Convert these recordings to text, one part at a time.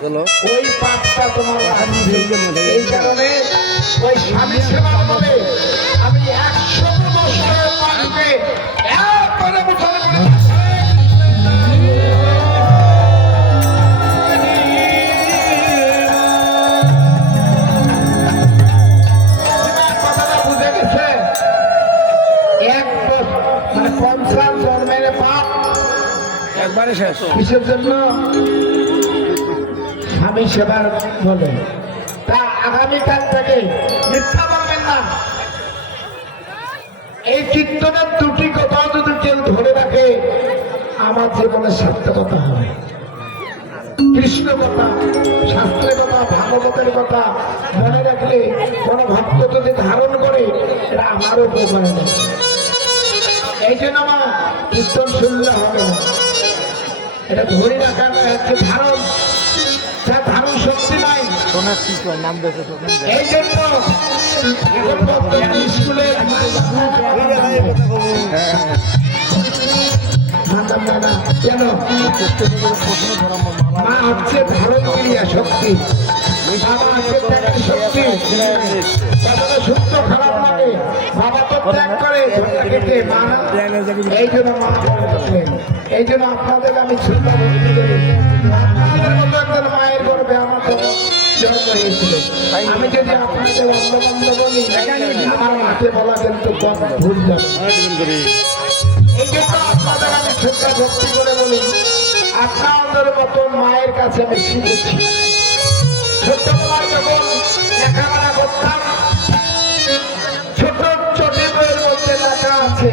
চলো। ওই পাপটা তোমার এই কারণে ওই স্বামী সেবা বলে আমি একশো বছরের মানে একবারে শেষ। কিসের জন্য? স্বামী সেবার বলে। তা আগামীকাল থেকে মিথ্যা বলবেন না। এই কীর্তনের দুটি কথাও যদি কেউ ধরে রাখে, আমার জীবনে সার্থকতা হবে। কৃষ্ণ কথা, শাস্ত্রের কথা, ভাগবতের কথা মনে রাখলে, কোন ভক্ত যদি ধারণ করে এটা আমারও উপকার নেই এই জন্য আমার কীর্তন শুনলে হবে না। এটা ধরে রাখার হচ্ছে ধারণ। তার ধারণ শক্তি নাই। সোনার কি কয় নাম তো এই জন্য স্কুলে মা হচ্ছে ধারণ ক্রিয়া শক্তি। বাবা হচ্ছে ত্যাগের শক্তি। কথাটা শুদ্ধ খারাপ লাগে। বাবা তো ত্যাগ করে কেটে মা এই জন্য মা এই জন্য আপনাদের আমি ছোট করি আপনাদের মতো একজন মায়ের আমি যদি আপনাদের অন্ধবন্ধ বলি আমার মাকে বলা কিন্তু ভুল যাবে এই জন্য আপনাদের আমি ছোট্ট ভক্তি করে বলি আপনাদের মতো মায়ের কাছে আমি শিখেছি ছোট্টবেলায় যখন লেখাপড়া করতাম ছোট ছোট বইয়ের মধ্যে লেখা আছে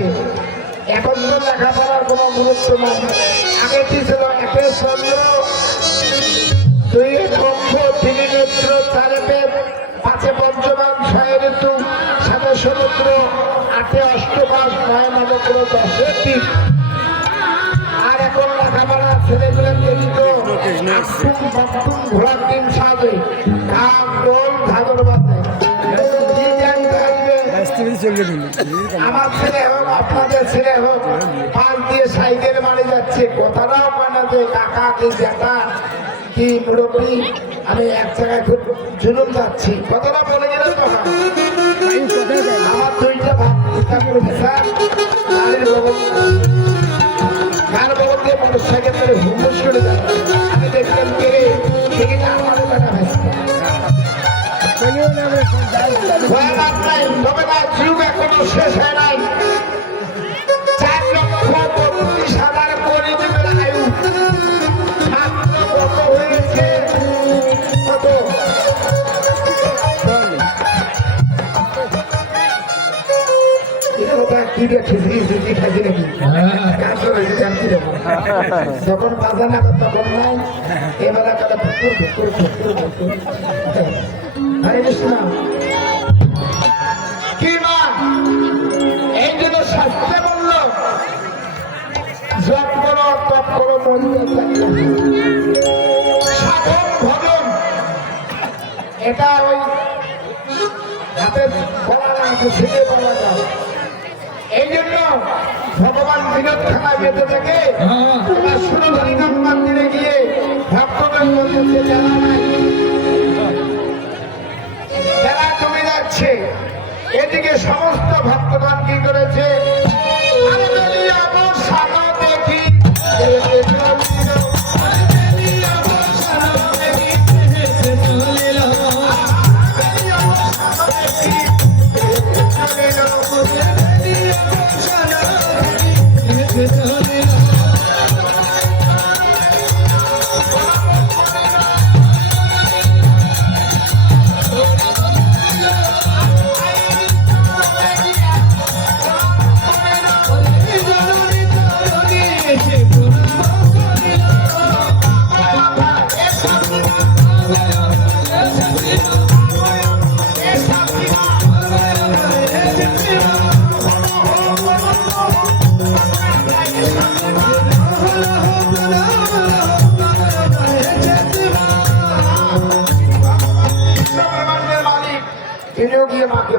এখন তো লেখাপড়ার কোনো গুরুত্ব নাই আগে কি ছিল একে চন্দ্র দুই পক্ষ তিন নেত্র চারে পঞ্চমান ছয় ঋতু সাথে সমুদ্র আটে অষ্টমাস নয় নবগ্র দশে টিপ আর এখন লেখাপড়া ছেলেগুলো বাটুম ঘোড়ার ডিম সাজে। ডোল ধাগর বাজে। আমার ছেলে হোক, আপনাদের ছেলে হোক, পাশ দিয়ে সাইকেল মারি যাচ্ছে। কথাটাও মানে যে কাকা কি জ্যাঠা? কি মুরব্বী? আমি এক জায়গায় খুব জুলুম যাচ্ছি। কথাটা বলে গেলে আমার দুইটা ভাব চিন্তা স্যার। গাড়ির বগল দিয়ে হুমুস করে আমি দেখলাম কে সেখানে আমারও বেটা ভেসছে ভয় লাভ নাই, তবে না, যুগ এখনও শেষ হয় নাই। যখন বাজা না তখন নাই এবেলা কালে ফুকুর ফুকুর ফুকুর ফুকুর হরে কৃষ্ণ। কি মা? এই জন্য শাস্ত্রে বলল জপ করো তপ করো সাধন ভজন এটা ওই হাতে বলা না ছেলে বলা যায়। এই জন্য ভগবান বিনোদ থাকা বেঁচে থেকে এবার সুরধরিনাথ মন্দিরে গিয়ে ভক্তদের মধ্যে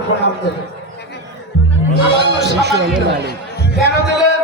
প্রণাম দেবেন আমার তো কেন দিলে